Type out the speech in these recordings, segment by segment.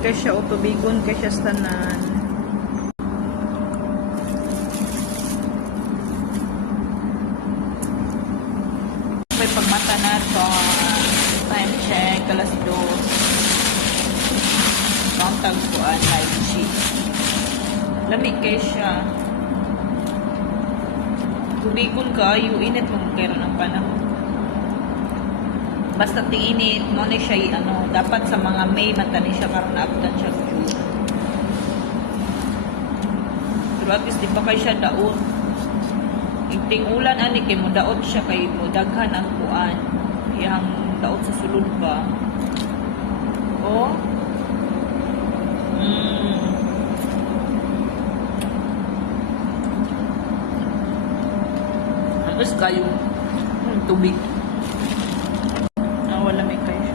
kay siya o tubigon kay siya sa tanan. May pagmata na to. Time check. Alas 2. Countag ko ang live sheet. Lamig kay siya. Tubigon ka, yung init mo kayo ng panahon. Basta tinginit mo na siya, dapat sa mga May, mata ni siya karoon na abutan siya sa June. Pero at least, di pa kayo siya daot. Ting ulan, ani, kay mo daot siya, kay mo daghan ang kuan. Yang daot sa sulod ba. O? Tapos kayo, tubig. Wala may kayo.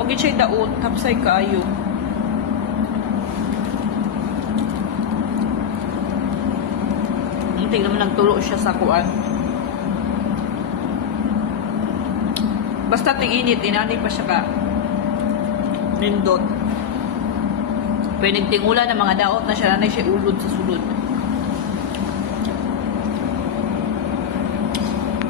Huwag siya daot, tapsay kayo. Tingnan mo nagtulo siya sa kuan. Basta ting-init, inani pa siya ka. Nindot. Pwedeng tingulan ng mga daot na siya, nanay siya ulod sa sulod.